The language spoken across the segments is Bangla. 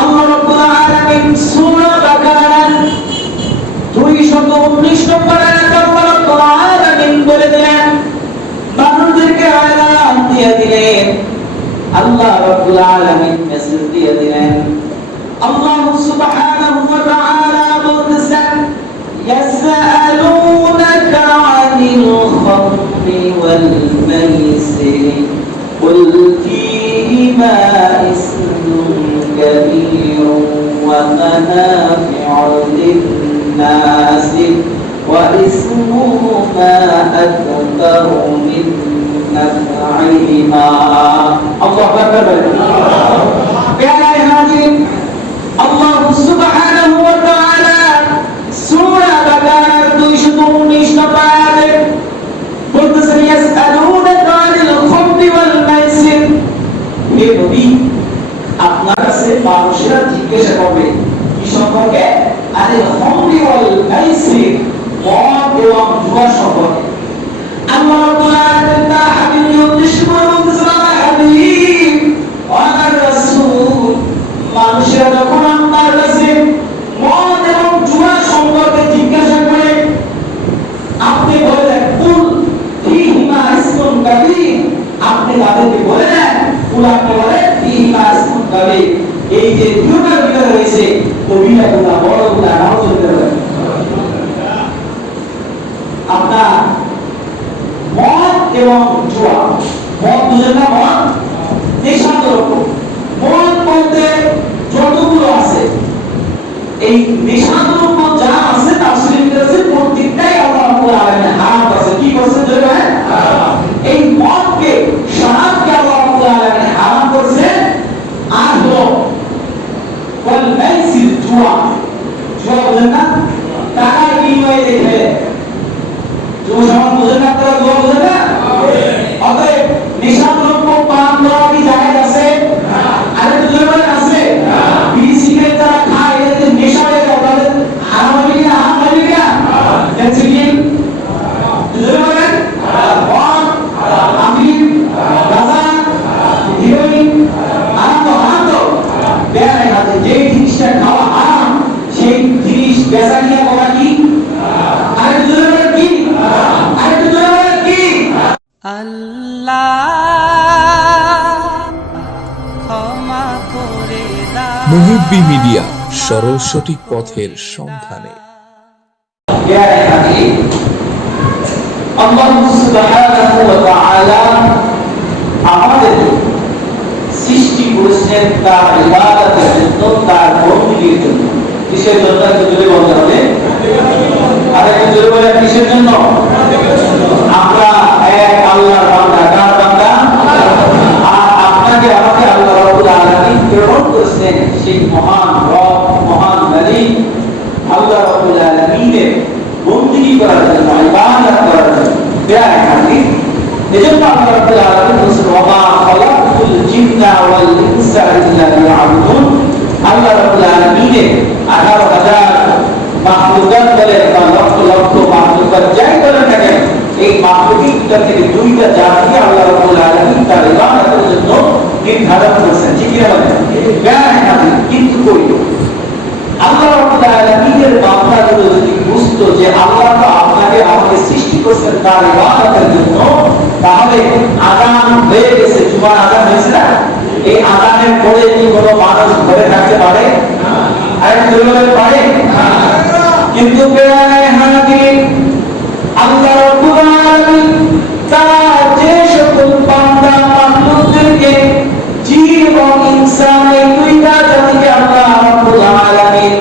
আল্লাহ রাব্বুল আলামিন সূরা বাকারা 219 নম্বর আয়াতে আল্লাহ রাব্বুল আলামিন বলে দিলেন, মানুষদেরকে আয়াত দিয়ে দিলেন, আল্লাহ রাব্বুল আলামিন মেসেজ দিয়ে দিলেন। আল্লাহ সুবহানাহু ওয়া তাআলা বলতেছেন, ইয়াসআলুনাকা আনিল খামরি ওয়াল মাইসির কুল ফীহিমা ইসমুন কাবীরুন ওয়া মানাফি'ু লিন-নাস ওয়া ইসমুহুমা আকবারু মিন নাফ'ইহিমা। আল্লাহু আকবার। প্যারা হাজির, আল্লাহ সুবহানাহু ওয়া তাআলা সূরা বাকারা 219 নম্বর আয়াতে বলতেছেন, ইয়াসআলুনাকা আনিল খামরি ওয়াল মাইসির। হে নবী, আপনার কাছে মানুষেরা জিজ্ঞাসা করবে কি সম্পর্কে? আনিল খামরি ওয়াল মাইসির, মদ এবং জুয়া সম্পর্কে। আল্লাহ রাব্বুল আলামিন তার হাবিবকে উদ্দেশ্য করে বলতেছেন, আমার হাবিব আমার রাসূল, মানুষেরা যখন আপনার কাছে মদ এবং জুয়া সম্পর্কে জিজ্ঞাসা করে, আপনি বলে দেন কুল ফীহিমা ইসমুন কাবীর। আপনি তাদেরকে বলে দেন, কুল আপনি বলে ফীহিমা ইসমুন কাবীর, এই যে দুটোর ভিতরে রয়েছে কবিরা গুনাহ, বড় গুনাহ, নাউজুবিল্লাহ। আপনার মদ এবং জুয়া, মদ বুঝেন না? মদ নেশাদ্রব্য। মদ বলতে যতগুলো আছে, এই নেশাদ্রব্য যা আছে তাফসীরের ভিতরে আছে প্রত্যেকটাই আল্লাহ রাব্বুল আলামিন হারাম করেছে। কি করেছে জানেন? এই মদকে, শরাবকে আল্লাহ রাব্বুল আলামিন হারাম করেছে। আর হলো ওয়াল মাইসির, জুয়া। জুয়া বুঝেন না? টাকার বিনিময়ে দেখে জুয়া সমান বুঝেন না? আপনারা জুয়া বুঝেন না? অতএব নেশাদ্রব্য পান করা কি জায়েজ আছে? আরে জুয়া আছে? বিড়ি সিগারেট যারা খায় এদের নেশা হয়ে যায়, তাদের হারাম হবে কি না? হারাম হবে কি না? দেখছি কি জুয়া বলেন, মদ, আফিম, গাঁজা, হিরোইন, হারাম তো বেয়াই হাতে। যে জিনিসটা খাওয়া হারাম সেই জিনিস বেচা কিনা করা কি? আরে জুয়া বলেন কি? আরে জুয়া বলেন কি? আল্লাহ ক্ষমা করে দাও। মুহিব্বি মিডিয়া, সরল সঠিক পথের সন্ধানে। আল্লাহ সুবহানাহু ওয়া তাআলা আমাদের সৃষ্টি করেছেন তার ইবাদতের জন্য, তার বন্দেগীর জন্য। কিসের জন্য? একটু জোরে বলতে হবে। আর একটু জোরে বলেন, কিসের জন্য? আমরা এক আল্লাহর বান্দা। কার বান্দা? আর আপনাকে আমাকে আল্লাহ রাব্বুল আলামিন প্রেরণ করেছেন সেই মহান রব, মহান মালিক আল্লাহ রাব্বুল আলামিনের বন্দেগী করার জন্য, ইবাদত করার জন্য। প্যারা হাজির, এজন্য আল্লাহ রাব্বুল আলামিন বলেছেন, ওয়া মা খালাকতুল জিন্না ওয়াল ইনসা ইল্লা লিয়াবুদুন। আল্লাহ রাব্বুল আলামিনের 18,000 মাখলুকাত বলেন বা লক্ষ লক্ষ মাখলুকাত যাই বলেন না কেন, এই মাখলুকটা থেকে দুইটা জাতিকে আল্লাহ রাব্বুল আলামিন তার ইবাদতের জন্য নির্ধারণ করেছেন। ঠিক কি বলেন? প্যারা হাজির, কিন্তু কই আল্লাহ রাব্বুল আলামিনের বান্দাগুলো যদি বুঝতো যে আল্লাহ তো আপনাকে আমাকে সৃষ্টি করেছেন তার ইবাদতের জন্য, তাহলে আযান হয়ে গেছে, জুমার আযান হয়েছে না? এই আযানের পরে কি কোনো মানুষ ঘরে থাকতে পারে? আর জুমার পারে? কিন্তু বেলায় হাজির, আল্লাহ রাব্বুল আলামিন তার যে সকল বান্দা মাখলুকদেরকে, জিন এবং ইনসান, এই দুইটা জাতিকে আল্লাহ রাব্বুল আলামিন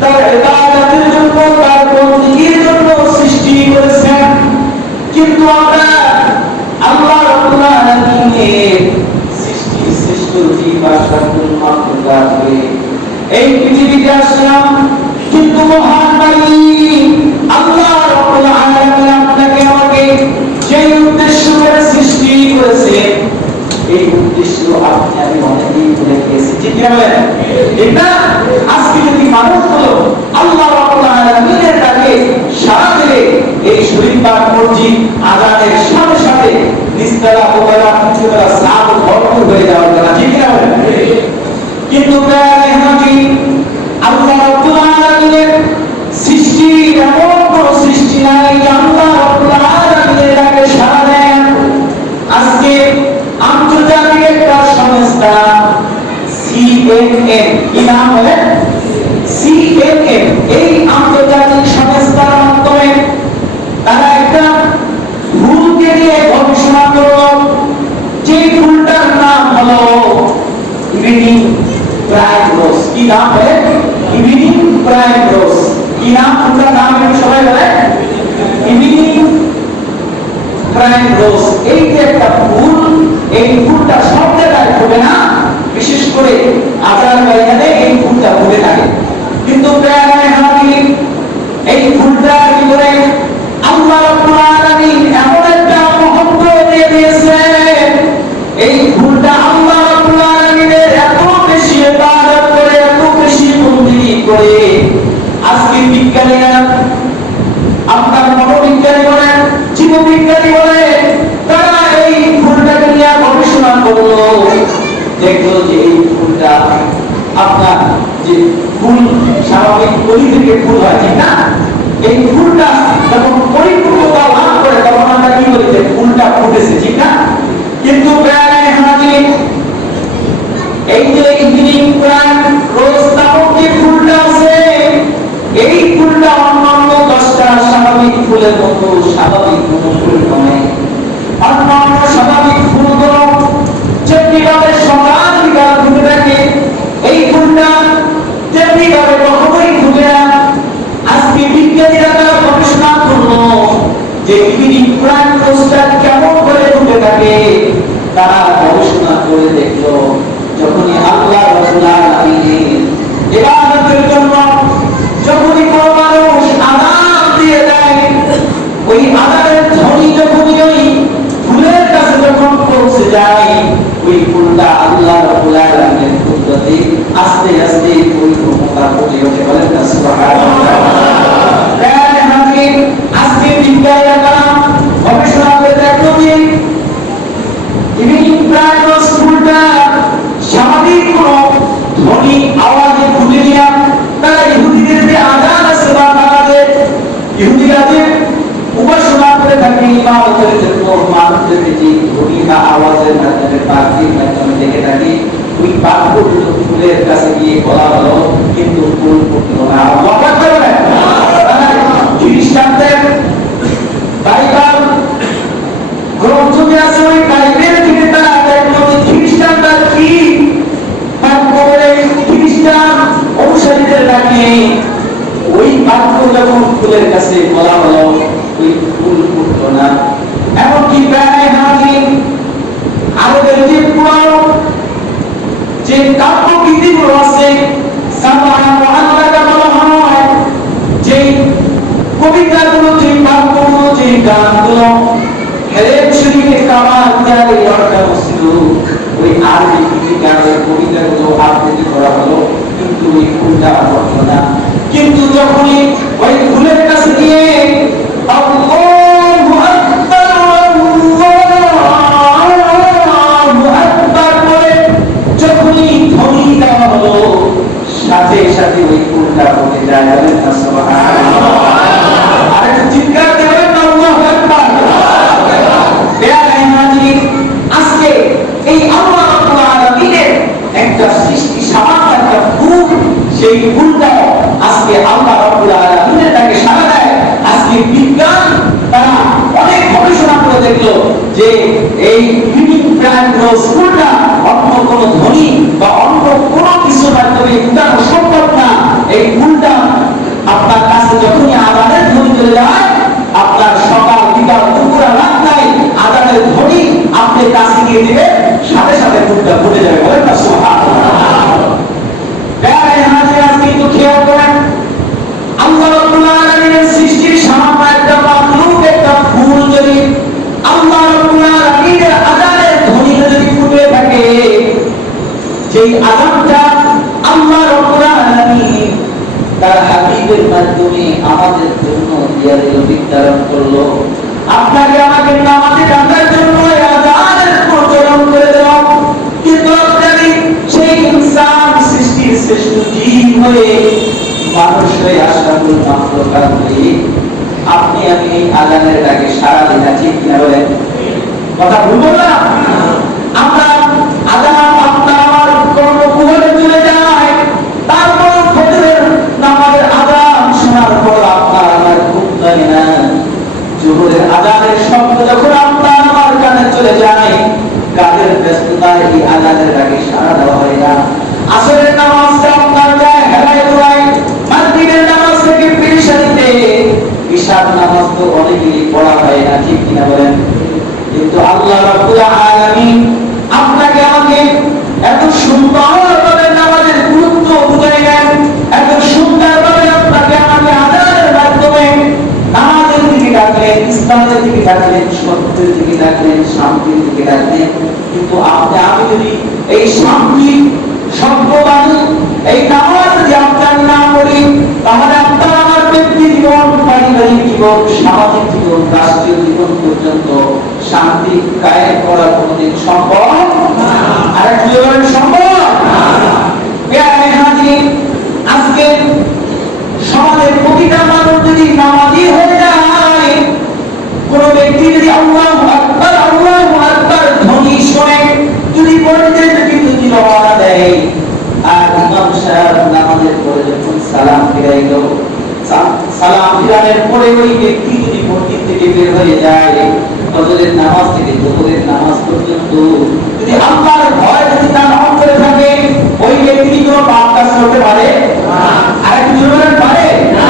তার ইবাদতের জন্য, তার বন্দেগীর জন্য সৃষ্টি করেছেন। কিন্তু আমরা আল্লাহ রাব্বুল আলামিনের সৃষ্টি শ্রেষ্ঠ জীব আর সকল মাখলুকাত হয়ে এই পৃথিবীতে আসলাম। কিন্তু মহান মালিক আল্লাহ রাব্বুল আলামিন আপনাকে আমাকে যে উদ্দেশ্য করে সৃষ্টি করেছে, এই উদ্দেশ্য আপনি আমি অনেকেই ভুলে গেছি। ঠিক কি বলেন? ঠিক না? আজকে যদি মানুষগুলো আল্লাহ রাব্বুল আলামিনের ডাকে সাড়া দিলে, এই শরীফ পাক মসজিদ আযানের সাথে সাথে নিস্তালা, উপলা, পৃথিবীরা সাব ভরপুর হয়ে যাওয়ার কথা। ঠিক না বলেন? কিন্তু আল্লাহ রাব্বুল আলামিনের সৃষ্টি এমন কোন সৃষ্টি নাই যে আল্লাহ রাব্বুল আলামিনের ডাকে সাড়া দেয়। আজকে আন্তর্জাতিক একটা সংস্থা CNN, কি নাম বলে? CNN, এই আন্তর্জাতিক সংস্থার মাধ্যমে তারা একটা ফুলকে নিয়ে গবেষণা করলো, যে ফুলটার নাম হলো ইভিনিং প্রাইম রোজ। কি নাম বলে? ইভিনিং প্রাইম রোজ। কি নাম? ফুলটার নাম একটু সবাই বলে। ইভিনিং প্রাইম রোজ। এই যে একটা ফুল, এই ফুলটা সব জায়গায় ফোটে না, বিশেষ করে আজারবাইজানে এই ফুলটা ফুটে থাকে। কিন্তু এই ফুলটা কি করে আল্লাহ রাব্বুল আলামিন এমন একটা মহত্ব দিয়ে দিয়েছে, এই ফুলটা আল্লাহ রাব্বুল আলামিনের এত বেশি ইবাদত করে, এত বেশি বندگی করে, আজকে বিজ্ঞানীরা, আপনার মনোবিজ্ঞানী বলেন, জীববিজ্ঞানী বলেন, তারা এই ফুলটাকে নিয়ে গবেষণা করলো, দেখলো যে এই ফুলটা আপনার যে ফুল স্বাভাবিক কলি থেকে ফুল হয়, ঠিক না? এই ফুলটা যখন পরিপূর্ণতা লাভ করে তখন আমরা কি বলি যে ফুলটা ফুটেছে, ঠিক না? কিন্তু এই যে ইভিনিং প্রাইম রোজ নামক যে ফুলটা আছে, এই ফুলটা অন্যান্য 10টা স্বাভাবিক ফুলের মতো স্বাভাবিক কোনো ফুল নয়। অন্যান্য স্বাভাবিক ফুলগুলো যেমনিভাবে সকাল বিকাল ফুটে থাকে, এই ফুলটা তেমনিভাবে কখনোই ফুটে না। আজকে বিজ্ঞানীরা তারা গবেষণা করলো যে ইভিনিং প্রাইম রোজটা কেমন করে ফুটে থাকে। তারা গবেষণা করে দেখলো, যখনই আল্লাহ রাব্বুল আলামিনের ইবাদতের জন্য যখনই কোনো মানুষ আযান দিয়ে দেয়, ওই আযানের ধ্বনি যখনই ওই ফুলের কাছে যখন পৌঁছে যায়, ওই ফুলটা আল্লাহ রাব্বুল আলামিনের কুদরতে আস্তে আস্তে পরিপূর্ণতা ফুটে ওঠে। বলেন না সুবহানাল্লাহ। আজকে বিজ্ঞানীরা তারা গবেষণা করে দেখলো যে ইভিনিং প্রাইম রোজ ফুলটা স্বাভাবিক কোনো ধ্বনি আওয়াজে ফুটে নিয়ে তারা ইহুদিদের যে আযান আছে বা তাদের ইহুদিরা যে উপাসনা করে থাকে ইবাদতের জন্য, মানুষদেরকে যে ধ্বনি বা আওয়াজের মাধ্যমে পাখির মাধ্যমে দেখে থাকে, ওই পাখিগুলো ফুলের কাছে গিয়ে বলা হলো, কিন্তু ফুল ফুটলো না। আল্লাহু আকবার বলেন। খ্রিস্টানদের বাইবেল গ্রন্থ যে আছে, ওই বাইবেল থেকে তারা দেখলো যে খ্রিস্টানরা কি বাক্য বলে, খ্রিস্টান অনুসারীদের ডাকে ওই বাক্য যখন ফুলের কাছে বলা হলো, ওই ফুল ফুটলো না। এমনকি আরবের যে পুরানো যে কাব্যগীতিগুলো আছে, যে কবিতাগুলো, যে বাক্যগুলো, যে গানগুলো হেলেন শরীফে কামাল ইত্যাদি অর্থ ছিল, ওই আরবি গানের কবিতাগুলো আবৃত্তি করা হলো, কিন্তু ওই ফুলটা ফুটলো না। কিন্তু যখনই ওই ফুলের কাছে গিয়ে আল্লাহু আকবার আল্লাহু আকবার বলে যখনই ধ্বনি দেওয়া হলো, সাথে সাথে ওই ফুলটা ফুটে যায়। বলেন না সুবহানাল্লাহ। আর একটু চিৎকার দেবেন না আল্লাহু আকবার। আজকে এই আল্লাহ রাব্বুল আলামিনের একটা সৃষ্টি, সামান্য একটা ফুল, সেই ফুলটা আজকে আল্লাহ রাব্বুল আলামিনের ডাকে সাড়া দেয়। আজকে বিজ্ঞান তারা অনেক গবেষণা করে দেখলো যে এই ইভিনিং প্রাইম রোজ ফুলটা অন্য কোনো ধ্বনি বা অন্য কোনো কিছুর মাধ্যমে ফুটানো সম্ভব না। এই ফুলটা আপনার কাছে যখনই আযানের ধ্বনি চলে যায়, আপনার সকাল বিকাল দুপুর রাত নাই, আযানের ধ্বনি আপনার কাছে গিয়ে দিবে, সাথে সাথে ফুলটা ফুটে যাবে। বলেন না সুবহানাল্লাহ। আজকে একটু খেয়াল করেন, আল্লাহ রাব্বুল আলামিনের সৃষ্টির সামান্য একটা মাখলুক, একটা ফুল যদি আল্লাহ রাব্বুল আলামিনের আযানের ধ্বনি যদি ফুটে থাকে, যেই আযানটা আল্লাহ রাব্বুল আলামিন তার হাবিবের মাধ্যমে আমাদের জন্য বিদ্যারণ করলো, আপনাকে আমাকে নামাজে ডাকার জন্য আযানের প্রচলন করে দিল। কিন্তু আপনাকে সেই ইনসান হয়ে মানুষ হয়ে আশরাফুল মাখলুকাত হয়ে আপনি আমি এই আযানের ডাকে সাড়া দিই না, ঠিক কিনা বলেন? কথা ভুলবো না? আমরা আযান আপনার আমার কর্ণকুহরে চলে যায়, তারপর ফজরের নামাজের আযান শোনার পর আপনার আমার ঘুম লাগে না। জোহরের আযানের শব্দ যখন আপনার আমার কানে চলে যায়, কাজের ব্যস্ততায় এই আযানের ডাকে সাড়া দেওয়া হয় না। আসরের নামাজটা আপনার যায় হেলায় দোলায়, মাগরিবের নামাজ থেকে পেরেশানিতে, ইশার নামাজ তো অনেকেরই পড়া হয় না, ঠিক কিনা বলেন? কিন্তু আল্লাহ রাব্বুল আলামিন আপনাকে আমাকে এত সুন্দরভাবে নামাজের গুরুত্ব বুঝিয়ে দেন, এত সুন্দরভাবে আপনাকে আমাকে আযানের মাধ্যমে নামাজের দিকে ডাকলেন, ইসলামের দিকে ডাকলেন, সত্যের দিকে ডাকলেন, শান্তির দিকে ডাকলেন। কিন্তু আমি যদি এই শান্তি সভ্যবাদী এই নামাজ যদি আপনার না করি, তাহলে আপনার আমার ব্যক্তি জীবন, পারিবারিক জীবন, সামাজিক জীবন, রাষ্ট্রীয় জীবন পর্যন্ত শান্তি কায়েম করা কোনোদিন সম্ভব না। আর একটু বলেন সম্ভব না। প্রিয় হাজির, আজকে সমাজের প্রতিটা মানুষ যদি নামাজি হয়ে যায়, কোন ব্যক্তি যদি আল্লাহু আকবার ধ্বনি শুনে যদি পড়তে যদি রওনা দেয়, আর ইমাম সাহেব নামাজের পরে যখন সালাম ফিরাইল, সালাম ফিরানোর পরে ওই ব্যক্তি যদি মসজিদ থেকে বের হয়ে যায়, ফজরের নামাজ থেকে যোহরের নামাজ পর্যন্ত যদি আল্লাহর ভয় যদি তার অন্তরে থাকে, ওই ব্যক্তি কি কোনো পাপ কাজ করতে পারে না? আর একটু জোরে পারে না?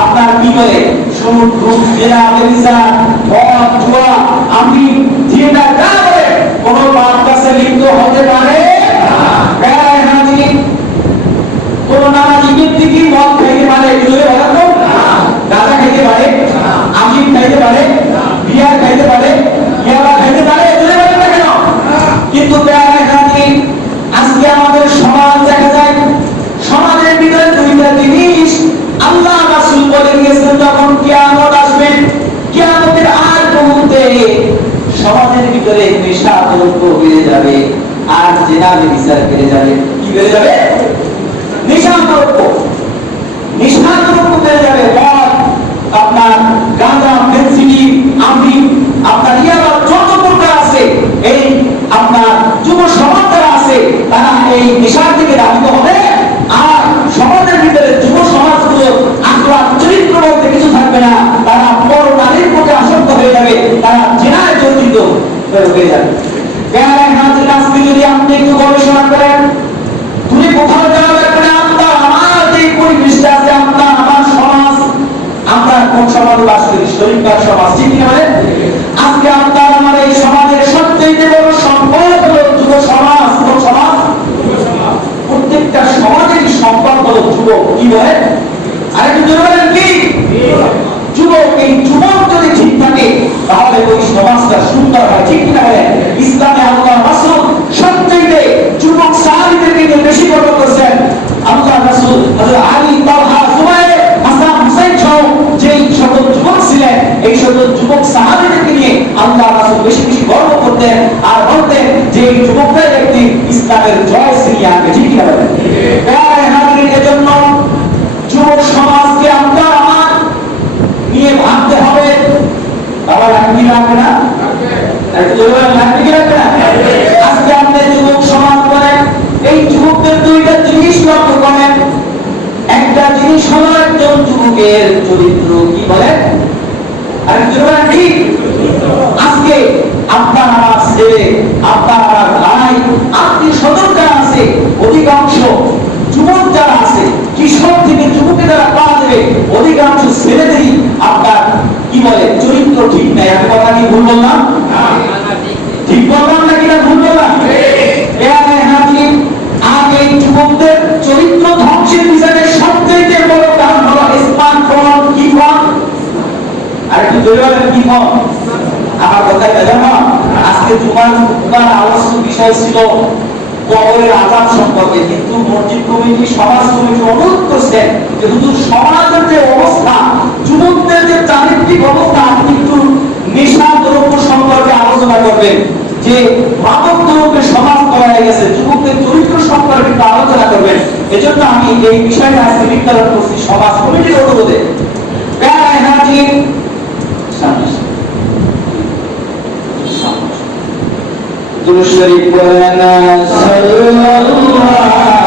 আপনার কি বলে সুদ, ঘুষ, জেনা, ব্যভিচার, মদ, জুয়া, আমি যেটা যা বলে কোনো পাপ কাজে লিপ্ত হতে পারে না। গায়ে হাজির, কোন নামাজি ব্যক্তি কি মদ খাইতে পারে? জোরে বলেন তো? গাঁজা খাইতে পারে? আমিন খাইতে পারে? বিয়ার খাইতে পারে? ইয়াবা খাইতে পারে? জোরে বলেন না কেন? কিন্তু গায়ে হাজির, আজকে আমাদের সমাজ দেখা যায়, সমাজের ভিতরে দুইটা জিনিস আল্লাহ রাসূল বলে গিয়েছেন, যখন কিয়ামত আসবে, কিয়ামতের আগ মুহূর্তে সমাজের ভিতরে নেশা দ্রব্য বেড়ে যাবে আর জিনা ব্যভিচার বেড়ে যাবে। কি বেড়ে যাবে? নেশা দ্রব্য বেড়ে যাবে। মদ, আপনার গাঁজা, ফেন্সিডিল, আফিম, আপনার ইয়াবা যত প্রকার আছে, এই আপনার যুব সমাজ যারা আছে, তারা এই নেশার দিকে ধাবিত হবে। আর সমাজের ভিতরে যুব সমাজগুলো আখলাক চরিত্র বলতে কিছু থাকবে না, তারা পর নারীর প্রতি আসক্ত হয়ে যাবে, তারা জিনায় জড়িত হয়ে যাবে। গায়ে হাজির, আজকে যদি আপনি একটু গবেষণা করেন, তুমি কোথাও যাওয়া লাগবে না, আপনার আমার যে পরিবেশটা আছে, আপনার আমার সমাজ, আমরা কোন সমাজে বাস করি? শরীফকার সমাজ, ঠিক কিনা বলেন? আজকে আপনার আমার এই সমাজের সবচেয়ে বড় সম্পদ হলো যুব সমাজ। কোন সমাজ? প্রত্যেকটা সমাজের সম্পদ হলো যুবক। কি বলেন? আরেকটু জোরে বলেন কি? যুবক। এই যুবক যদি ঠিক থাকে, তাহলে ওই সমাজটা সুন্দর হয়, ঠিক কিনা বলেন? ইসলামে আল্লাহ রাসূল সবচেয়ে যুবক সাহাবীদেরকে বেশি গর্ব করেছেন। আল্লাহ রাসূল হযরত আলী, তালহা, জুবাইর, হাসান, হুসাইন সহ যেই সকল যুবক ছিলেন, এই সকল যুবক সাহাবীদেরকে নিয়ে আল্লাহ রাসূল বেশি বেশি গর্ব করতেন আর বলতেন যে এই যুবকরা একটি ইসলামের জয় ছিনিয়ে আনবে, ঠিক কিনা বলেন? গায়ে হাজির, এজন্য যুবক সমাজকে আমরা আমার নিয়ে ভাবতে হবে। বাবা রাখবি রাখবে না? একটু জোরে বলেন, রাখবি কি রাখবে না? আজকে আমাদের যুবক সমাজ বলেন, এই যুবকদের দুইটা জিনিস লক্ষ্য করেন। একটা জিনিস হলো একজন যুবকের চরিত্র। কি বলেন? আর একটু বলেন ঠিক। আজকে আপনার আমার ছেলে, আপনার আমার ভাই, আত্মীয় স্বজন যারা আছে, অধিকাংশ যুবক যারা আছে, কিশোর থেকে যুবকে যারা পাওয়া যাবে, অধিকাংশ ছেলেদেরই আপনার কি বলে চরিত্র ঠিক নাই। আমি কথা কি ভুল বললাম? ঠিক বললাম নাকি না ভুল বললাম? আগে যুবকদের চরিত্র ধ্বংসের পিছনে সবচেয়ে বড় কারণ হলো স্মার্টফোন। কি ফোন? আর একটু জোরে বলেন, কি ফোন? আমার কথাই বেজান না। আজকে জুমার আলোচ্য বিষয় ছিল কবরের আযাব সম্পর্কে, কিন্তু মসজিদ কমিটি, সমাজ কমিটি অনুরোধ করছেন যে হুজুর সমাজের যে অবস্থা, যুবকদের যে চারিত্রিক অবস্থা, আপনি একটু নেশা দ্রব্য সম্পর্কে আলোচনা করবেন, যে মাদক দ্রব্যের সমাজ করা হয়ে গেছে, যুবকদের চরিত্র সম্পর্কে একটু আলোচনা করবেন। এজন্য আমি এই বিষয়টা আজকে বিজ্ঞাপন করছি সমাজ কমিটির অনুরোধে। প্যারায় হাজির সামনে দুরূদ শরীফ পড়েন সাল্লাল্লাহু আলা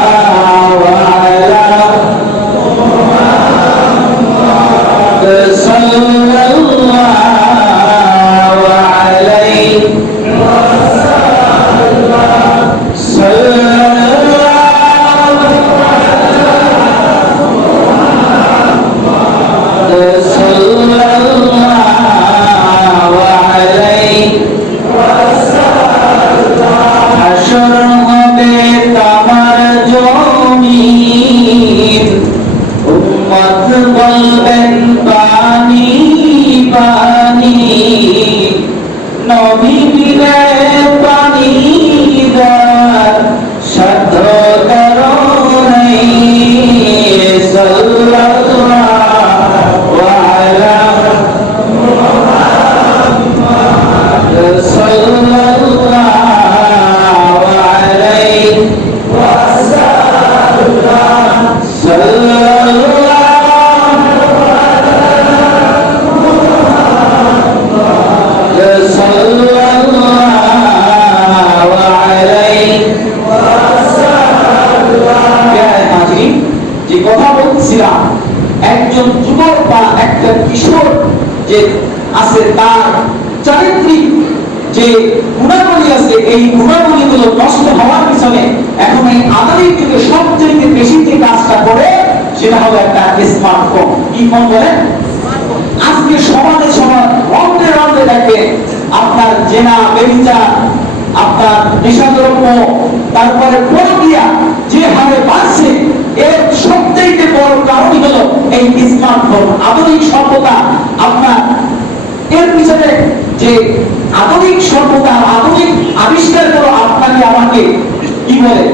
মুহাম্মাদ সাল্লাল্লাহু আলাইহি বলবেন পানি পানি নবী বিনে পানি দার সাধ্য কারো নাই সাল্লাল্লাহু আলা মুহাম্মাদ সাল্লাল্লাহু আলাইহি ওয়াসাল্লাম সাল্লাল্লাহু যে কথা বলছিলাম, একজন যুবক বা একটা কিশোর যে আছে তার চারিত্রিক যে গুণাবলী আছে, এই গুণাবলীগুলো নষ্ট হওয়ার পিছনে এখন এই আধুনিক যুগে সবচেয়ে বেশি যে কাজটা করে সেটা হলো একটা স্মার্টফোন। কি ফোন বলে? আজকে সমাজে সমাজ রন্ধে রন্ধে দেখে আপনার জেনা ব্যভিচার, আপনার নেশাদ্রব্য, তারপরে পরকীয়া যে হারে বাড়ছে, এর সবচেয়ে বড় কারণই হলো এই স্মার্টফোন, আধুনিক সভ্যতা। আপনার এর পিছনে যে আধুনিক সভ্যতা, আধুনিক আবিষ্কার গুলো আপনাকে আমাকে কি বলে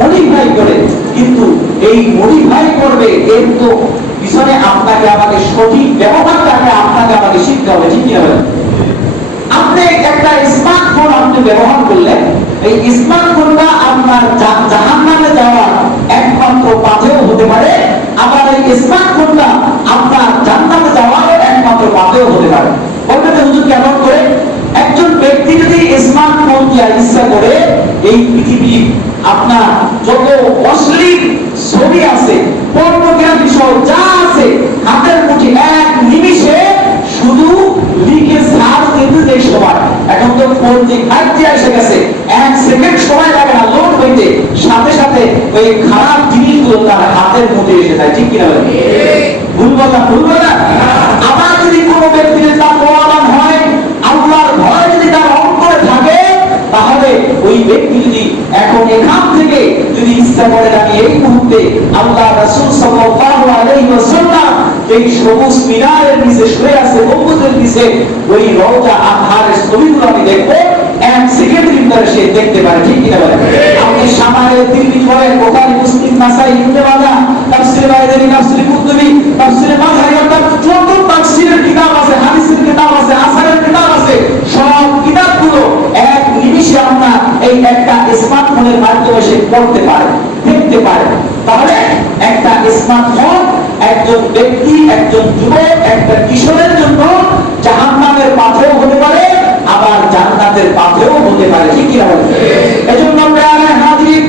মডিফাই করে, কিন্তু এই মডিফাই করবে এর তো পিছনে আপনাকে আমাকে সঠিক ব্যবহারটাকে আপনাকে আমাকে শিখতে হবে। ঠিক কি হবে? আপনি একটা স্মার্টফোন আপনি ব্যবহার করলে এই স্মার্টফোনটা আপনার জাহান্নামে যাওয়ার একমাত্র পাথেও হতে পারে, আবার এই স্মার্টফোনটা আপনার জান্নাতে যাওয়ার একমাত্র পাথেও হতে পারে। বলবেন হুজুর কেমন করে? একজন ব্যক্তি যদি স্মার্টফোন দিয়ে ইচ্ছা করে এই পৃথিবীর আপনার যত অশ্লীল ছবি আছে, পর্নোগ্রাফি সহ যা আছে, হাতের মুঠি এক নিমিষে শুধু লিখে সার্চ দিতে যে সময়, এখন তো ফোন যে 5G এসে গেছে, 1 সেকেন্ড সময় লাগে না লোড হইতে, সাথে সাথে ওই খারাপ জিনিসগুলো তার হাতের মুঠে এসে যায়। ঠিক কিনা বলেন? ভুল বললাম? ভুল বললাম? আবার যদি কোনো ব্যক্তির তাকওয়াবান হয়, আল্লাহর ভয় যদি তার অন্তরে থাকে, তাহলে ওই ব্যক্তি যদি এখন এখান থেকে যদি ইচ্ছা করে আমি এই মুহূর্তে আল্লাহ রাসূল সাল্লাল্লাহু আলাইহি ওয়াসাল্লাম এই সবুজ মিনারের নিচে শুয়ে আছে, গম্বুজের নিচে ওই রওজা আনহারের ছবিগুলো আমি দেখবো, 1 সেকেন্ডের ভিতরে সে দেখতে পারে। ঠিক কিনা বলেন? আপনি সামারে তিরমিজি পড়েন, বুখারী, মুসলিম, নাসাই, ইবনে মাজাহ, তাফসীর বাইদারি, তাফসীর কুতুবী, তাফসীর মাযহারি, অর্থাৎ যত তাফসীরের কিতাব আছে, হাদিসের কিতাব আছে, আসারের কিতাব আছে, সব কিতাবগুলো এক নিমিষে আপনার এই একটা স্মার্টফোনের মাধ্যমে সে পড়তে পারে, দেখতে পারে। তাহলে একটা স্মার্টফোন একজন ব্যক্তি, একজন যুবক, একটা কিশোরের জন্য জাহান্নামের পাথেও হতে পারে, আবার জান্নাতের পাথেও হতে পারে। ঠিক কি না? এজন্য প্রিয় হাজির,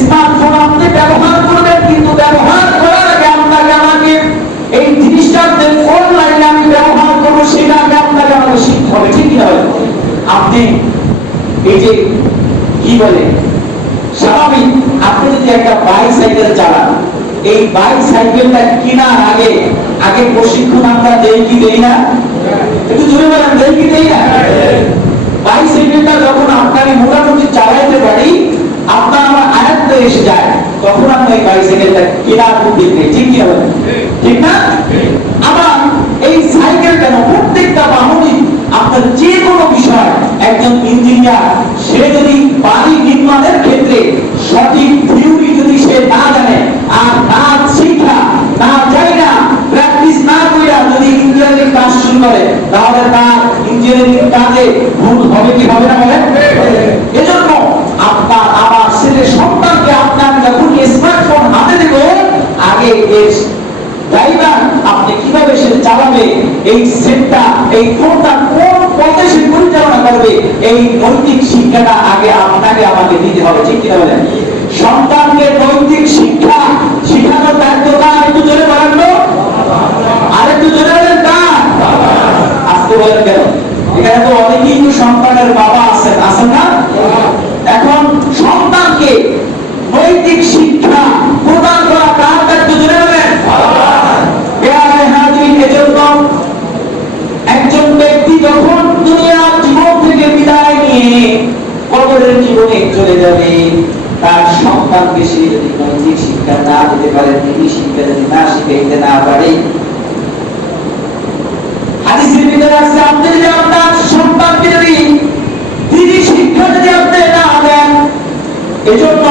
স্মার্টফোন আপনি ব্যবহার করবেন, কিন্তু ব্যবহার করার আগে আপনাকে আমাকে এই জিনিসটা যে অনলাইনে আমি ব্যবহার করবো সেটা আগে আপনাকে আমাকে শিখতে হবে। ঠিক কি না? আপনি এই যে কি বলে স্বাভাবিক, আপনি যদি একটা বাইসাইকেল চালান, এই বাইসাইকেলটা কেনার আগে আগে প্রশিক্ষণ আমরা দেই কি দেই না? একটু জোরে বলেন, দেই কি দেই না? বাইসাইকেলটা যখন আপনাকে মোটামুটি চালাইতে পারি, আপনার আমার আয়ত্তে এসে যায়, তখন আপনি এই বাইসাইকেলটা কেনার উদ্যোগ নেই। ঠিক কি বলেন? ঠিক না? আবার এই সাইকেল কেন, প্রত্যেকটা বাহনই আপনার যে কোনো বিষয়, একজন ইঞ্জিনিয়ার সে যদি বাড়ি নির্মাণের ক্ষেত্রে সঠিক থিওরি যদি সে না জানে আর না শিক্ষা না যায় না, প্র্যাকটিস না কইরা যদি ইঞ্জিনিয়ারিং কাজ শুরু করে, তাহলে তার ইঞ্জিনিয়ারিং কাজে ভুল হবে কি হবে না? বলেন। এজন্য আপনার আমার ছেলে সন্তানকে আপনার যখন এই সেটটা, এই কোনটা কোন পথে সে পরিচালনা করবে, এই নৈতিক শিক্ষাটা আগে আপনাকে আমাকে দিতে হবে, ঠিক কিনা বলেন? সন্তানকে নৈতিক শিক্ষা শিখানোর দায়িত্বটা একটু জোরে বলেন তো, আর একটু জোরে বলেন কার? আজকে বলেন কেন? এখানে তো অনেকেই তো সন্তানের বাবা আছেন, আছেন না? এখন সন্তানকে নৈতিক শিক্ষা প্রদান করা কার দায়িত্ব, জোরে বলেন? এজন্য একজন ব্যক্তি যখন দুনিয়ার জীবন থেকে বিদায় নিয়ে কবরের জীবনে চলে যাবে, তার সন্তানকে সে যদি নৈতিক শিক্ষা না দিতে পারে, নীতি শিক্ষা যদি না শিখাইতে না পারে, হাদিসের ভিতরে আছে আপনি যদি আপনার সন্তানকে যদি নীতি শিক্ষা যদি আপনি না দেন, এজন্য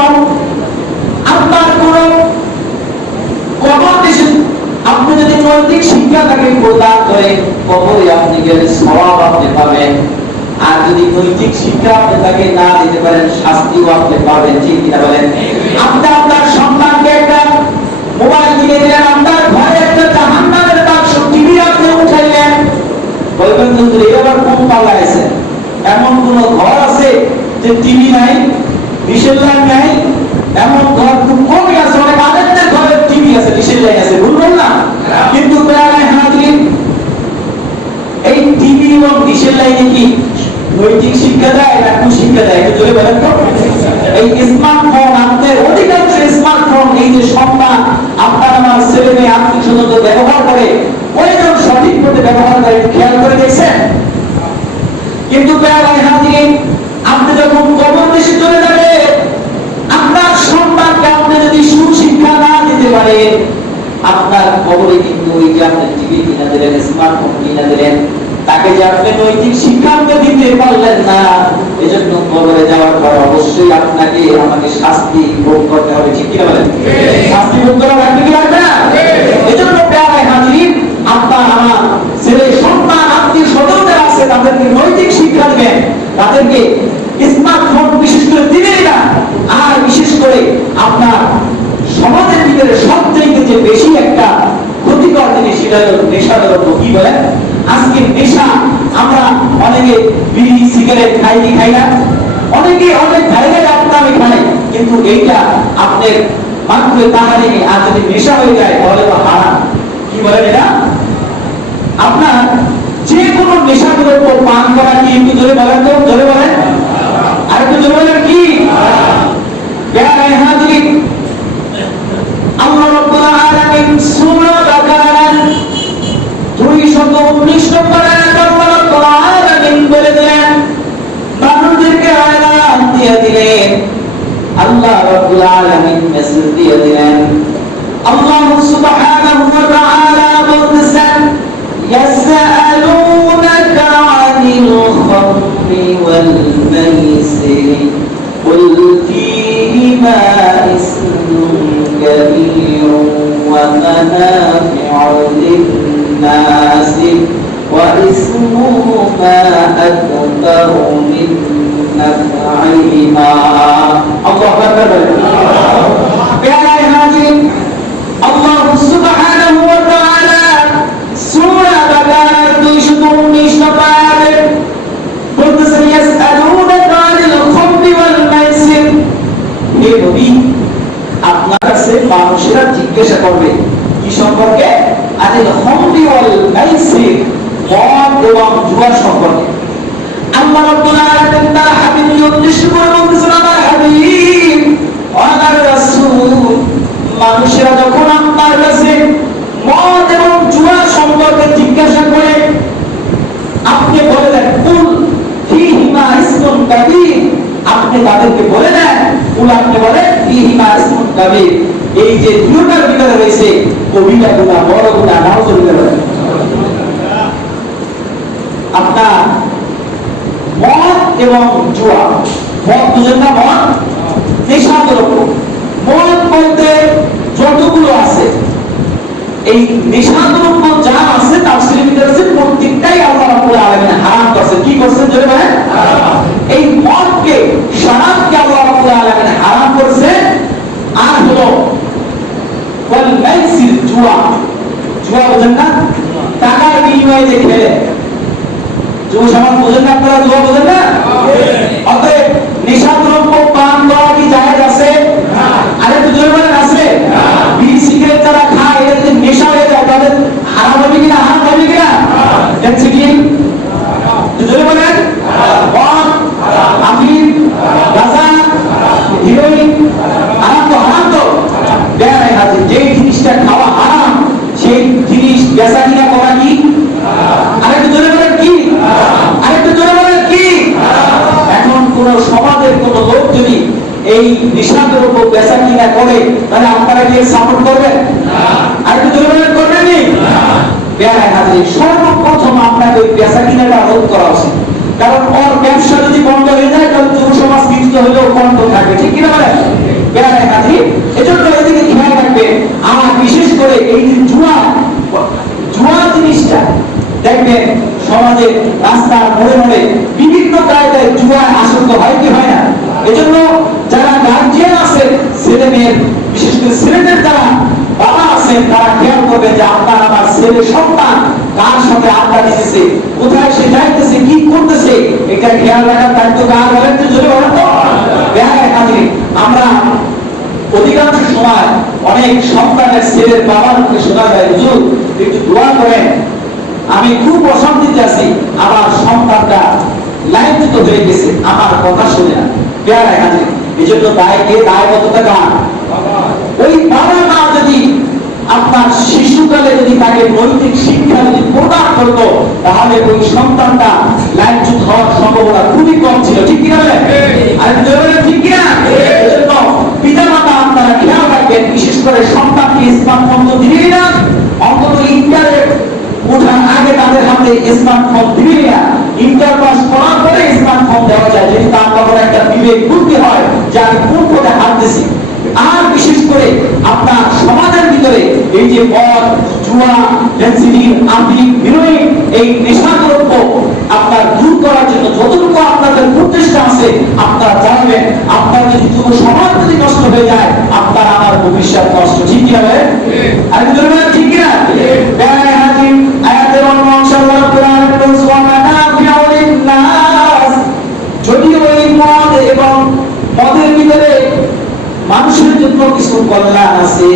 আপনার কোন কবর দেশে আপনি যদি নৈতিক শিক্ষা তাকে প্রদান করেন, কবরে আপনি গেলে সওয়াব আপনি পাবেন। আর যদি নৈতিক শিক্ষা আপনি তাকে না দিতে পারেন, শাস্তিও আপনি পাবেন, ঠিক কিনা বলেন? আপনি আপনার সন্তানকে একটা মোবাইল কিনে দিলেন, আপনার ঘরে একটা জাহান্নামের বাক্স টিভি আপনি উঠাইলেন, বলবেন হুজুর এই আবার কোন পাল্লা আছে? এমন কোন ঘর আছে যে টিভি নাই, ডিশের লাইন নাই? এমন ঘর খুব কমই আছে, অনেক আলেমদের ঘরে টিভি আছে, ডিশের লাইন আছে, বুঝলেন না? কিন্তু এই টিভি এবং ডিশের লাইনে কি নৈতিক শিক্ষা দেয় না কুশিক্ষা দেয়? একটু জোরে বলেন তো। এই স্মার্টফোন, আপনাদের অধিকাংশ স্মার্টফোন, এই যে সন্তান আপনার আমার ছেলে মেয়ে আত্মীয় স্বজন ব্যবহার করে, কয়জন সঠিক পথে ব্যবহার করে খেয়াল করে দেখছেন? কিন্তু আপনি যখন কবর দেশে চলে যাবে, আপনার সন্তানকে আপনি যদি সুশিক্ষা না দিতে পারেন, আপনার কবরে কিন্তু ওই যে আপনি টিভি কিনা দিলেন, স্মার্টফোন কিনা দিলেন, তাকে যে আপনি নৈতিক শিক্ষা দিতে পারলেন না, এজন্য কবরে যাওয়ার পর অবশ্যই আপনাকে আমাকে শাস্তি ভোগ করতে হবে, ঠিক কিনা বলেন? শাস্তি ভোগ করা লাগবে কি লাগবে না? এজন্য প্যারায় হাজির আপনার আমার ছেলে সন্তান আত্মীয় স্বজনদের আছে, তাদেরকে নৈতিক শিক্ষা দিবেন, তাদেরকে স্মার্টফোন বিশেষ করে দিবেন না। আর বিশেষ করে আপনার সমাজের ভিতরে সবচেয়ে যে বেশি একটা ক্ষতিকর জিনিস, সেটা হলো নেশাদ্রব্য। কি বলেন? আজকে নেশা, আমরা অনেকে বিড়ি সিগারেট খাই কি খাই না? অনেকে অনেক জায়গায় আপনার খাই, কিন্তু এইটা আপনার মাত্র তাহারে আর যদি নেশা হয়ে যায় তাহলে তো হারাম। কি বলেন এটা? আপনার যে কোনো নেশাদ্রব্য পান করা কি, একটু জোরে বলেন তো, জোরে বলেন, আর একটু জোরে বলেন কি? আল্লাহ রাব্বুল আলামিন সূরা বাকারার 219 নম্বর আয়াতে আল্লাহ রাব্বুল আলামিন বলে দিলেন, মানুষদেরকে আয়াত দিয়ে দিলেন, আল্লাহ রাব্বুল আলামিন মেসেজ দিয়ে দিলেন। আল্লাহ সুবহানাহু ওয়া তাআলা বলতেছেন, ইয়াসআলুনাকা আনিল খামরি ওয়াল মাইসির কুল ফীহিমা ইসমুন কাবীরুন ওয়া মানাফি'ু লিন-নাসি ওয়া ইসমুহুমা আকবারু মিন নাফ'ইহিমা। আল্লাহু আকবার। আল্লাহ সুবহানাহু ওয়া তাআলা সূরা বাকারার 219 নম্বর আয়াতে বলতেছেন, ইয়াসআলুনাকা আনিল খামরি ওয়াল মাইসির। হে নবী, আপনার কাছে মানুষেরা জিজ্ঞাসা করবে কি সম্পর্কে? আনিল খামরি ওয়াল মাইসির, মদ এবং জুয়া সম্পর্কে। আল্লাহ রাব্বুল আলামিন তার হাবিবকে উদ্দেশ্য করে বলতেছেন, আমার হাবিব আমার রাসূল, মানুষেরা যখন আপনার কাছে মদ এবং জুয়া সম্পর্কে জিজ্ঞাসা করে, আপনি বলে দেন কুল ফীহিমা ইসমুন কাবীর। আপনি তাদেরকে বলে দেন, কুল আপনি বলেন ফীহিমা ইসমুন কাবীর, এই যে দুটোর ভিতরে রয়েছে কবিরা গুনাহ, বড় গুনাহ, নাউজুবিল্লাহ। আপনার মদ এবং জুয়া, মদ বুঝেন না? মদ নেশাদ্রব্য। মদ বলতে যতগুলো আছে, এই নেশাদ্রব্য যা আছে তাফসীরের ভিতরে আছে প্রত্যেকটাই আল্লাহ রাব্বুল আলামিন হারাম করেছেন। কি করেছেন জোরে বলেন? এই মদকে, শরাবকে আল্লাহ রাব্বুল আলামিন হারাম করেছেন। আর হলো ওয়াল মাইসির, জুয়া। জুয়া বুঝেন না? টাকার বিনিময়ে বিনিময়ে যে খেলে, যুব সমাজ বোঝেন না, আপনারা যুব বোঝেন না? অতএব নেশাদ্রব্য পান করা কি জায়েজ আছে? আরে তো জোরে বলেন আছে? বিড়ি সিগারেট যারা খায় এটা যদি নেশা হয়ে যায় তাদের হারাম হবে কিনা? হারাম হবে কিনা? দেখছি কি জোরে বলেন? মদ, আফিম, গাঁজা, হিরোইন হারাম তো, হারাম তো। বেয়ারাই হাজির, যেই জিনিসটা খাওয়া হারাম সেই জিনিস বেচা কিনা করা কি? আরেকটু জোরে বলেন কি? আরেকটু জোরে বলেন কি? এখন কোন সমাজের কোন লোক যদি এই নেশাদ্রব্য বেচা কিনা করে তাহলে আপনারা কি সাপোর্ট করবেন? আরেকটু জোরে বলেন করবেননি? বেয়ারাই হাজির, সর্বপ্রথম আপনাকে ওই বেচা কিনাটা রোধ করা উচিত। কারণ ওর ব্যবসা যদি বন্ধ হয়ে যায় তাহলে যুব সমাজ কিছুটা হলেও বন্ধ থাকবে, ঠিক কিনা বলেন? বেয়ারাই হাজির, এজন্য এদিকে খেয়াল রাখবে। আমার বিশেষ করে এই যে জুয়া জিনিসটা দেখবেন সমাজে রাস্তার মোড়ে মোড়ে বিভিন্ন কায়দায় জুয়ায় আসক্ত হয় কি হয় না? এজন্য যারা গার্জিয়ান আছে ছেলে মেয়ের, বিশেষ করে ছেলেদের যারা বাবা আছেন তারা খেয়াল করবে যে আপনার আমার ছেলে সন্তান কার সাথে আড্ডা দিতেছে, কোথায় সে যাইতেছে, কি করতেছে, এটা খেয়াল রাখার দায়িত্ব কার? বলেন তো, জোরে বলেন তো। বেয়ারাই হাজির, আমরা অধিকাংশ সময় অনেক সন্তানের ছেলের বাবার মুখে শোনা যায়, হুজুর একটু দোয়া করেন, আমি খুব অশান্তিতে আছি, আমার সন্তানটা লাইনচ্যুত হয়ে গেছে, আমার কথা শুনে না। বেয়ারাই হাজির, এই জন্য দায়বদ্ধতা কার? ওই বাবা মা যদি আপনার শিশুকালে যদি তাকে নৈতিক শিক্ষা যদি প্রদান করতো তাহলে ওই সন্তানটা লাইনচ্যুত হওয়ার সম্ভাবনা খুবই কম ছিল, ঠিক কিনা বলেন? আর ঠিক কিনা? এজন্য পিতা মাতা আপনারা খেয়াল রাখবেন, বিশেষ করে সন্তানকে স্মার্টফোন তো দিবেই না, অন্তত ইন্টারে ওঠার আগে তাদের হাতে স্মার্টফোন দিবেই না। ইন্টার পাস করার পরে স্মার্টফোন দেওয়া যায়, যদি তার বাবার একটা বিবেক বুদ্ধি হয় যে আমি কোন পথে হাঁটতেছি। আর বিশেষ করে আপনার সমাজের ভিতরে এই যে মদ, জুয়া, ফেন্সিডিল, আফিম, হিরোইন, এই নেশাদ্রব্য আপনার দূর করার জন্য যতটুকু আপনাদের প্রচেষ্টা আছে আপনারা জানবেন। আপনার যদি যুব সমাজ যদি নষ্ট হয়ে যায় আপনার আমার ভবিষ্যৎ নষ্ট, ঠিক কি হবে? আর ঠিক কিনা? আয়াতের অন্য অংশ আল্লাহ রাব্বুল আলামিন সুবহানাহু লিন-নাস, যদিও এই মদ এবং মদের ভিতরে মানুষের জন্য কিছু কল্যাণ আছে,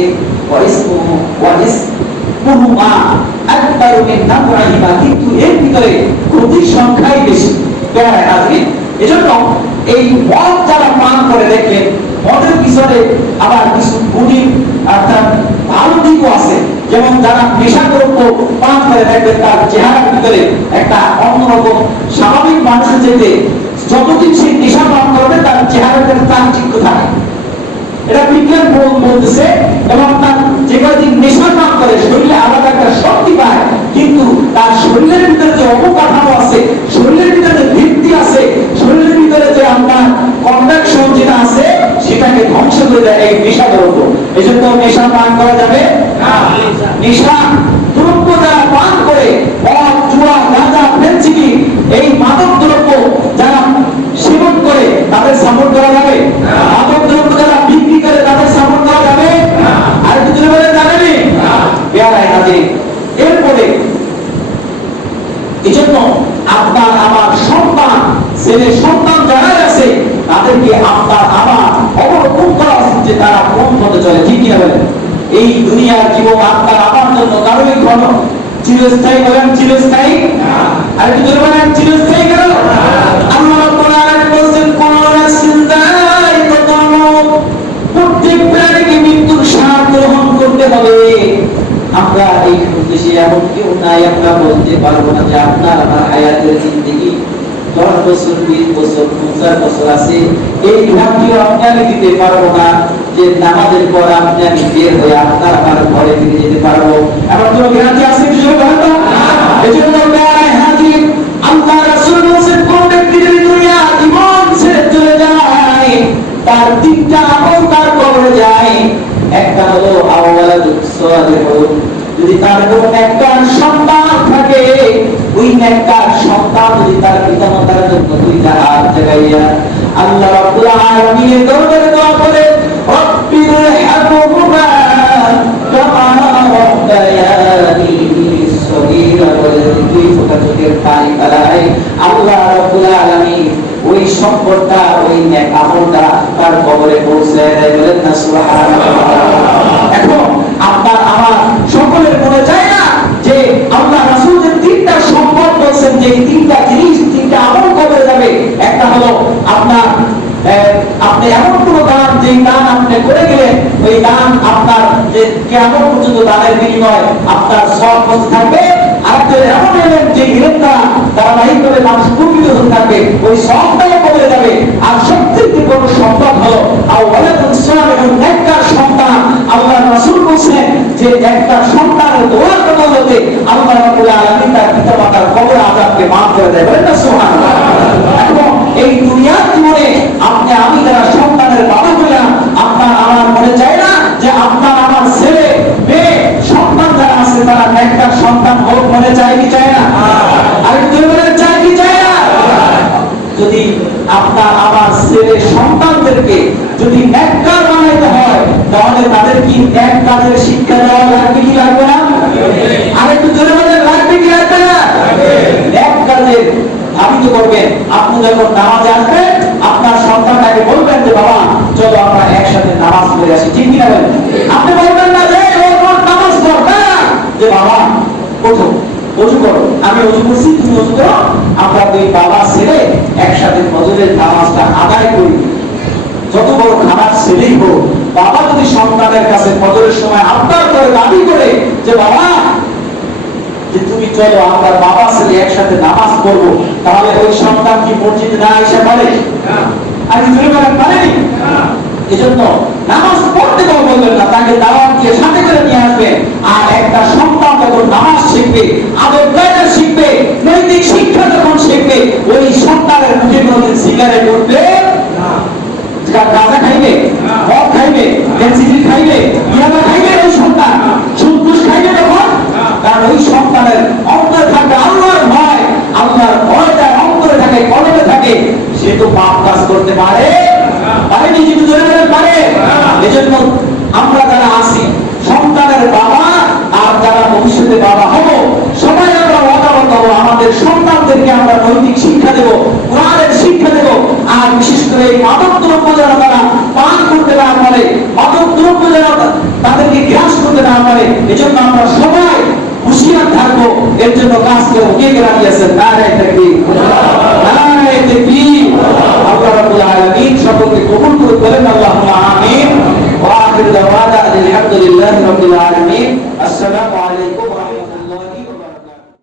কিন্তু এর ভিতরে ক্ষতির সংখ্যাই বেশি। এজন্য এই মদ যারা পান করে দেখেন, মদের পিছনে আবার কিছু গুণী অর্থাৎ ভালো দিকও আছে। যেমন যারা নেশাদ্রব্য পান করে দেখবেন তার চেহারার ভিতরে একটা অন্যরকম স্বাভাবিক মানুষের চাইতে যতদিন সে নেশা পান করবে তার চেহারাতে চাকচিক্য থাকে, এটা বিজ্ঞান বলতেছে। এবং তার যে কদিন নেশা পান করে শরীরে আলাদা একটা শক্তি পায়, কিন্তু তার শরীরের ভিতরে যে অবকাঠামো আছে, শরীরের ভিতরে ভিত্তি আছে, শরীরের ভিতরে যে আপনার কন্ডাকশন যেটা আছে সেটাকে ধ্বংস করে দেয় এই নেশাদ্রব্য। এই জন্য নেশা পান করা যাবে না। নেশা দ্রব্য যারা পান করে, মদ, জুয়া, গাঁজা, ফেন্সিডিল, এই মাদক দ্রব্য যারা সেবন করে তাদের সাপোর্ট করা যাবে? মাদক দ্রব্য যারা বিক্রি করে তাদের সাপোর্ট করা যাবে? আর কিছু বলে যাবে না। বেয়ারাই হাজির, এরপরে এজন্য আপনার আমার সন্তান, ছেলে সন্তান যারা আছে তাদেরকে আপনার আমার অবলম্বন করা উচিত যে তারা কোন পথে চলে, ঠিক কিনা বলেন? এই দুনিয়ার জীবন আপনার আমার জন্য কারোই ঘন চিরস্থায়ী, বলেন চিরস্থায়ী? আর কিছু বলেন চিরস্থায়ী কেন? আল্লাহ রাব্বুল আলামিন বলেন কোন রাসূল যায়িকাতুল মউত, প্রত্যেক প্রাণীকে মৃত্যুর স্বাদ গ্রহণ করতে হবে। আমরা এই দেশে এমন কেউ নাই আমরা বলতে পারবো না যে আপনার আমার হায়াতের জিন্দেগি 10 বছর, 20 বছর, 50 বছর আছে। এই গ্যারান্টিও আমি দিতে পারবো না যে নামাজের পর আমি বের হয়ে আপনার আমার ঘরে ফিরে যেতে পারবো। এমন কোনো গ্যারান্টি আছে কি? এজন্য বেয়ারাই হাজির, আল্লাহ রাসূল বলেছেন কোন ব্যক্তি যদি দুনিয়া জীবন ছেড়ে চলে যায় তার তিনটা আমল তার কবরে যায়। একটা হলো আওয়ালাদুস সালিহুন, যদি তার কোনো নেককার সন্তান থাকে, ওই নেককার সন্তান যদি তার পিতামাতার জন্য দুইটা হাত জাগাইয়া আল্লাহ রাব্বুল আলামিনের দরবারে দোয়া করে রব্বিরহামহুমা কামা রাব্বায়ানি সগীরা, বলে কবরে পৌঁছে দেয়, বলেন না সুবহানাল্লাহ। এখন আপনার আমার সকলের মনে যায় না যে আল্লাহ রাসূল যে তিনটা সম্পদ বলছেন, যে তিনটা জিনিস, তিনটা আমল কবরে যাবে। একটা হলো আপনার আপনি এমন কোন দান, যে দান আপনি করে গেলেন, ওই দান আপনার যে কিয়ামত পর্যন্ত দানের বিনিময় আপনার সব বসে থাকবে। আরেকটা এমন এলেন যে ইলেমটা ধারাবাহিকভাবে মানুষ উপকৃত হতে থাকবে, ওই সবটাই কবরে যাবে। আর সবথেকে বড় সম্পদ হলো আওয়ালাদুন সালিহুন, নেককার সন্তান। আল্লাহ রাসূল বলেছেন যে একটা সন্তানের দোয়ার বদৌলতে আল্লাহ রাব্বুল আলামিন তার পিতামাতার কবর আযাবকে maaf করে দেয়, বলেন না সুবহানাল্লাহ। এখন এই দুনিয়ার জীবনে আপনি আমি যারা সন্তানের বাবা হইলাম, আপনার আমার মনে চায় না যে আপনার আমার ছেলে মেয়ে সন্তান যারা আছে তারা নেককার সন্তান হোক? মনে চায় কি চায় না? আরেকটু বলে চায় কি চায় না? যদি আপনার আমার ছেলে সন্তানদেরকে যদি নেককার বানাইতে হয়, তাহলে তাদের কি নেক কাজের শিক্ষা দেওয়া লাগবে কি লাগবে না? আরেকটু জোরে বলে লাগবে কি লাগবে না? নেক কাজের ধাবিত করবেন। আপনি যখন নামাজে আসবেন, আপনার সন্তানটাকে বলবেন যে বাবা চলো আমরা একসাথে নামাজ পড়ে আসি, ঠিক কিনা বলেন? আপনি বলবেন না যে ওর নামাজ পড় না, যে বাবা ওঠো ওযু করো, আমি ওযু করছি তুমি ওযু করো, আমরা দুই বাবা ছেলে একসাথে ফজরের নামাজটা আদায় করি। যত বড় খারাপ ছেলেই হোক, বাবা যদি সন্তানের কাছে ফজরের সময় আবদার করে, দাবি করে যে বাবা যে তুমি চলো আমরা বাবা ছেলে একসাথে নামাজ পড়বো, তাহলে ওই সন্তান কি মসজিদে না এসে পারে? আর কি জোরে বলেন পারেনি? এজন্য নামাজ পড়তে কেউ বলবেন না, তাকে দাওয়াত দিয়ে সাথে করে নিয়ে আসবেন। আর একটা সন্তান যখন নামাজ শিখবে, আদব কায়দা শিখবে, নৈতিক শিক্ষা যখন শিখবে, ওই সন্তানের মুখে কোনোদিন সিগারেট উঠবে না, গাঁজা খাইবে, মদ খাইবে, বেনজিল খাইবে, ইয়াবা খাইবে ওই সন্তান, সুদ খাইবে তখন। কারণ ওই সন্তানের অন্তরে থাকবে আল্লাহর ভয়, আল্লাহর ভয় তার অন্তরে থাকে, কলবে থাকে, সে তো পাপ কাজ করতে পারে পারেনি, কিন্তু ধরে ধরে পারে। এজন্য আমরা যারা আছি সন্তানের বাবা আর যারা ভবিষ্যতে বাবা হব, সবাই আমরা ওয়াদাবদ্ধ হব আমাদের সন্তানদেরকে আমরা নৈতিক শিক্ষা দেব, কোরআনের শিক্ষা দেব। আর বিশেষ করে এই মাদক দ্রব্য যারা তারা পান করতে না পারে, মাদক দ্রব্য যারা তাদেরকে গ্রাস করতে না পারে, এজন্য আমরা সবাই হুঁশিয়ার থাকবো, এর জন্য কাজ করবো। কে কে রাজি আছেন? নারায়ে তাকবীর, নারায়ে তাকবীর। আল্লাহ রাব্বুল আলামিন সকলকে কবুল করে বলেন আল্লাহুম্মা আমিন। ওয়া আখিরু দাওয়ানা আলহামদুলিল্লাহি রাব্বিল আলামিন। আসসালামু